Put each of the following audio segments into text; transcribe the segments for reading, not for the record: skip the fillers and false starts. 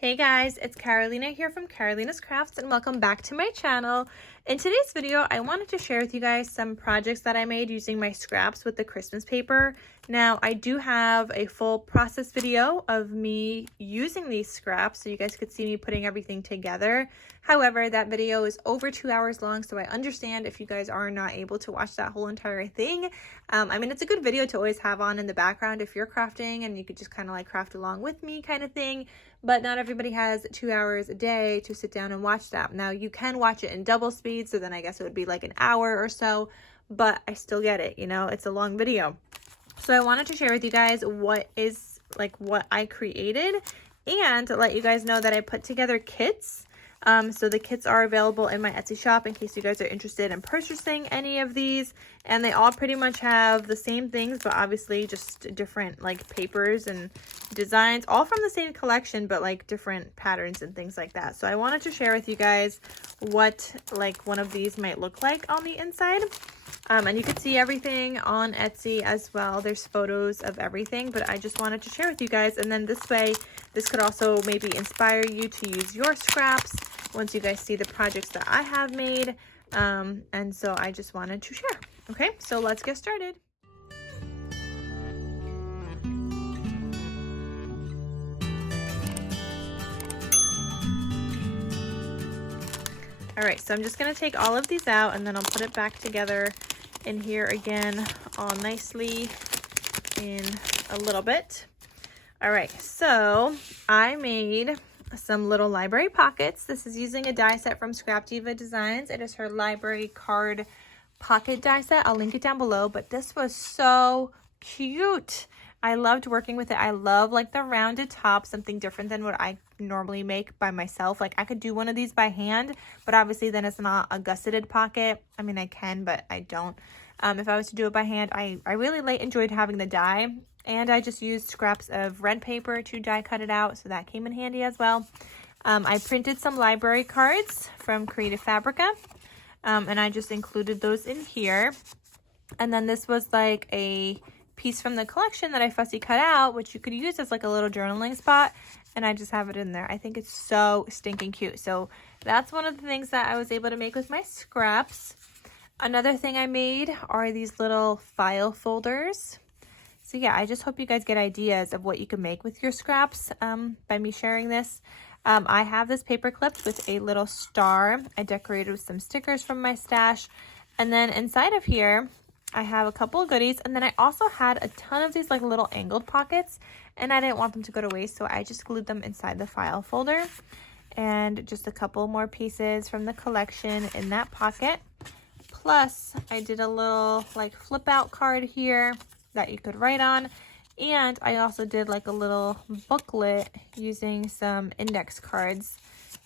Hey guys, it's Carolina here from KarolinasKrafts and welcome back to my channel. In today's video, I wanted to share with you guys some projects that I made using my scraps with the Christmas paper. Now, I do have a full process video of me using these scraps so you guys could see me putting everything together. However, that video is over 2 hours long, so I understand if you guys are not able to watch that whole entire thing. I mean, it's a good video to always have on in the background if you're crafting and you could just kind of like craft along with me kind of thing. But not everybody has 2 hours a day to sit down and watch that. Now, you can watch it in double speed, so then I guess it would be like an hour or so, but I still get it, you know, it's a long video. So I wanted to share with you guys what I created and to let you guys know that I put together kits. So the kits are available in my Etsy shop in case you guys are interested in purchasing any of these, and they all pretty much have the same things, but obviously just different like papers and designs, all from the same collection, but like different patterns and things like that. So I wanted to share with you guys what like one of these might look like on the inside. And you can see everything on Etsy as well. There's photos of everything, but I just wanted to share with you guys. And then this way, this could also maybe inspire you to use your scraps once you guys see the projects that I have made. And so I just wanted to share. Okay, so let's get started. All right, so I'm just gonna take all of these out and then I'll put it back together in here again all nicely in a little bit. All right, so I made some little library pockets. This is using a die set from Scrap Diva Designs. It is her library card pocket die set. I'll link it down below, but this was so cute. I loved working with it. I love like the rounded top, something different than what I normally make by myself. Like I could do one of these by hand, but obviously then it's not a gusseted pocket. I mean, I can, but I don't. If I was to do it by hand, I really enjoyed having the die, and I just used scraps of red paper to die cut it out, so that came in handy as well. I printed some library cards from Creative Fabrica, and I just included those in here. And then this was like a piece from the collection that I fussy cut out, which you could use as like a little journaling spot, and I just have it in there. I think it's so stinking cute. So that's one of the things that I was able to make with my scraps. Another thing I made are these little file folders. So yeah, I just hope you guys get ideas of what you can make with your scraps by me sharing this. I have this paper clipped with a little star. I decorated with some stickers from my stash, and then inside of here I have a couple of goodies, and then I also had a ton of these like little angled pockets, and I didn't want them to go to waste, so I just glued them inside the file folder. And just a couple more pieces from the collection in that pocket. Plus, I did a little like flip out card here that you could write on, and I also did like a little booklet using some index cards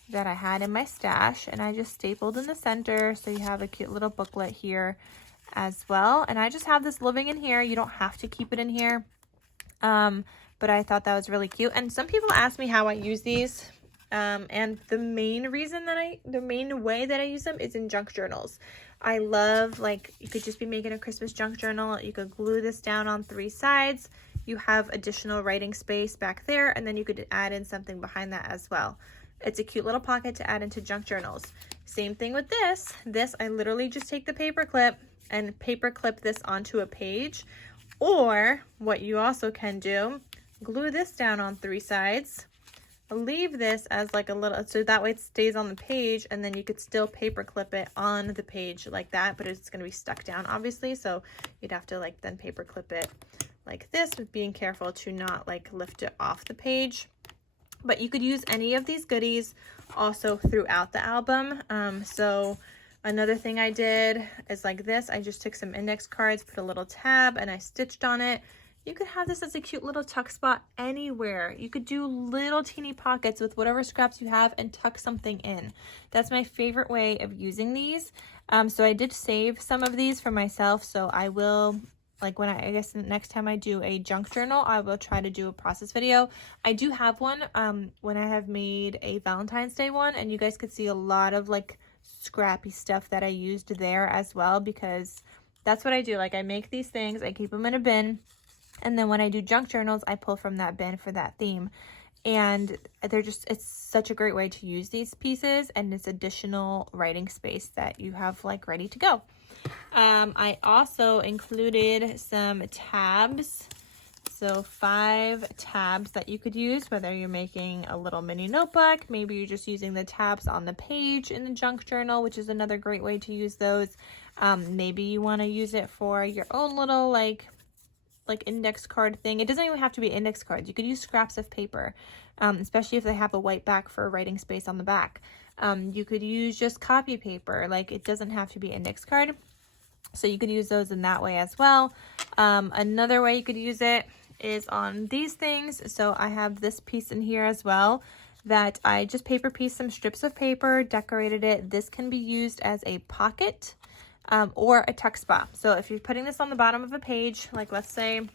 that I had in my stash, and I just stapled in the center, so you have a cute little booklet here as well. And I just have this living in here. You don't have to keep it in here, but I thought that was really cute. And some people ask me how I use these, and the main way that I use them is in junk journals. I love, like, you could just be making a Christmas junk journal. You could glue this down on 3 sides. You have additional writing space back there, and then you could add in something behind that as well. It's a cute little pocket to add into junk journals. Same thing with this. I literally just take the paper clip and paper clip this onto a page, or what you also can do, glue this down on 3 sides, leave this as like a little, so that way it stays on the page, and then you could still paper clip it on the page like that, but it's going to be stuck down obviously, so you'd have to like then paper clip it like this, with being careful to not like lift it off the page. But you could use any of these goodies also throughout the album. So another thing I did is like this. I just took some index cards, put a little tab, and I stitched on it. You could have this as a cute little tuck spot anywhere. You could do little teeny pockets with whatever scraps you have and tuck something in. That's my favorite way of using these. So I did save some of these for myself. So I will, like when I guess next time I do a junk journal, I will try to do a process video. I do have one when I have made a Valentine's Day one, and you guys could see a lot of like scrappy stuff that I used there as well, because that's what I do. Like I make these things, I keep them in a bin, and then when I do junk journals, I pull from that bin for that theme. And it's such a great way to use these pieces, and it's additional writing space that you have like ready to go. I also included some tabs. So 5 tabs that you could use, whether you're making a little mini notebook, maybe you're just using the tabs on the page in the junk journal, which is another great way to use those. Maybe you want to use it for your own little like index card thing. It doesn't even have to be index cards. You could use scraps of paper, especially if they have a white back for writing space on the back. You could use just copy paper. Like, it doesn't have to be index card. So you could use those in that way as well. Another way you could use it is on these things. So I have this piece in here as well that I just paper pieced some strips of paper, decorated it. This can be used as a pocket or a tuck spot. So if you're putting this on the bottom of a page, like let's say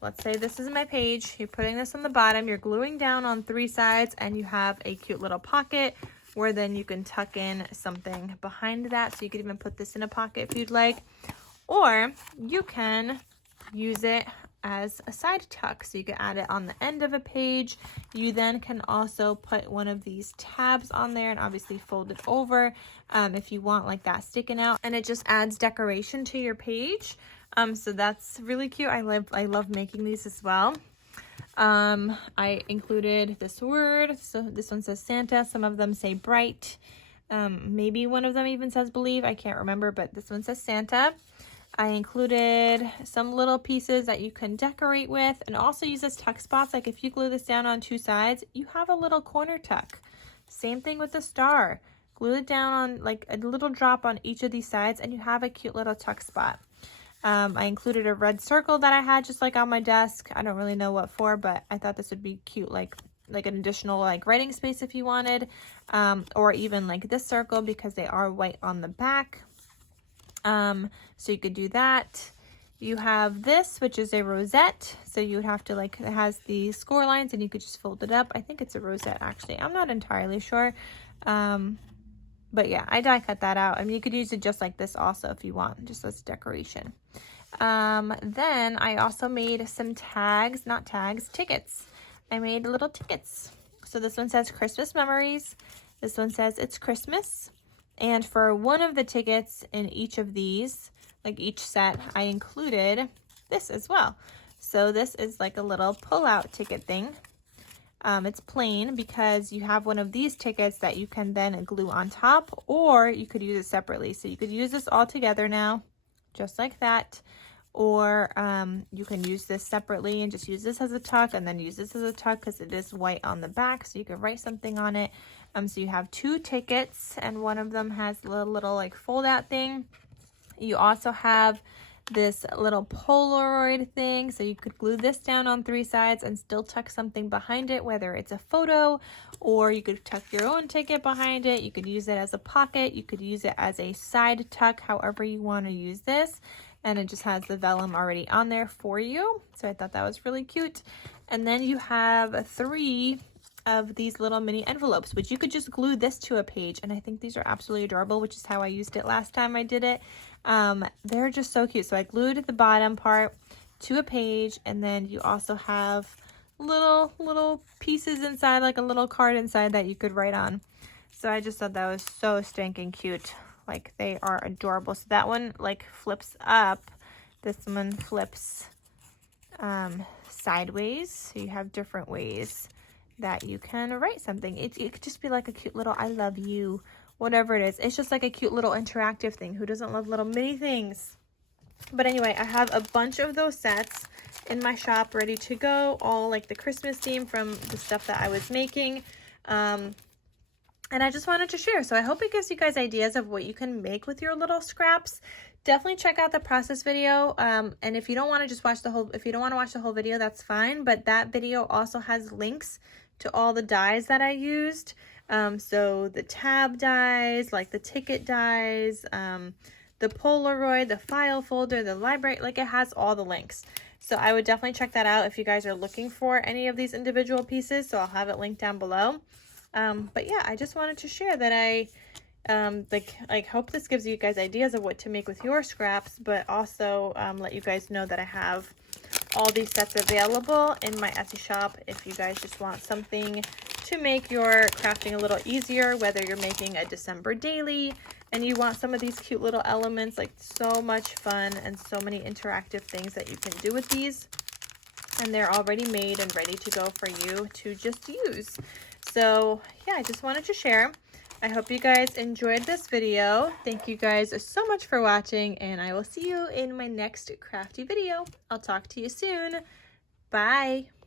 this is my page, you're putting this on the bottom, you're gluing down on 3 sides, and you have a cute little pocket where then you can tuck in something behind that. So you could even put this in a pocket if you'd like, or you can use it as a side tuck. So you can add it on the end of a page. You then can also put one of these tabs on there and obviously fold it over if you want like that sticking out, and it just adds decoration to your page. So that's really cute. I love making these as well. I included this word. So this one says Santa. Some of them say bright. Maybe one of them even says believe. I can't remember, but this one says Santa. I included some little pieces that you can decorate with and also use as tuck spots. Like if you glue this down on 2 sides, you have a little corner tuck. Same thing with the star. Glue it down on like a little drop on each of these sides and you have a cute little tuck spot. I included a red circle that I had just like on my desk. I don't really know what for, but I thought this would be cute, like an additional like writing space if you wanted, or even like this circle because they are white on the back. So you could do that. You have this, which is a rosette. So you would have to like, it has the score lines and you could just fold it up. I think it's a rosette actually. I'm not entirely sure. But yeah, I die cut that out. I mean, you could use it just like this also if you want, just as decoration. Then I also made some tags, not tags, tickets. I made little tickets. So this one says Christmas memories. This one says it's Christmas. And for one of the tickets in each of these, like each set, I included this as well. So this is like a little pull-out ticket thing. It's plain because you have one of these tickets that you can then glue on top, or you could use it separately. So you could use this all together now, just like that. Or you can use this separately and just use this as a tuck and then use this as a tuck because it is white on the back. So you can write something on it. So you have 2 tickets and one of them has a little like fold out thing. You also have this little Polaroid thing. So you could glue this down on 3 sides and still tuck something behind it, whether it's a photo or you could tuck your own ticket behind it. You could use it as a pocket. You could use it as a side tuck, however you want to use this. And it just has the vellum already on there for you. So I thought that was really cute. And then you have 3 of these little mini envelopes, which you could just glue this to a page. And I think these are absolutely adorable, which is how I used it last time I did it. They're just so cute. So I glued the bottom part to a page, and then you also have little pieces inside, like a little card inside that you could write on. So I just thought that was so stinking cute. Like, they are adorable. So that one like flips up. This one flips sideways. So you have different ways that you can write something. It could just be like a cute little I love you, whatever it is. It's just like a cute little interactive thing. Who doesn't love little mini things? But anyway, I have a bunch of those sets in my shop ready to go, all like the Christmas theme from the stuff that I was making. And I just wanted to share. So I hope it gives you guys ideas of what you can make with your little scraps. Definitely check out the process video. And if you don't want to just watch the whole, if you don't want to watch the whole video, that's fine. But that video also has links to all the dies that I used. So the tab dies, like the ticket dies, the Polaroid, the file folder, the library, like it has all the links. So I would definitely check that out if you guys are looking for any of these individual pieces. So I'll have it linked down below. But yeah, I just wanted to share that I hope this gives you guys ideas of what to make with your scraps, but also let you guys know that I have all these sets available in my Etsy shop if you guys just want something to make your crafting a little easier, whether you're making a December daily and you want some of these cute little elements, like so much fun and so many interactive things that you can do with these. And they're already made and ready to go for you to just use. So yeah, I just wanted to share. I hope you guys enjoyed this video. Thank you guys so much for watching, and I will see you in my next crafty video. I'll talk to you soon. Bye.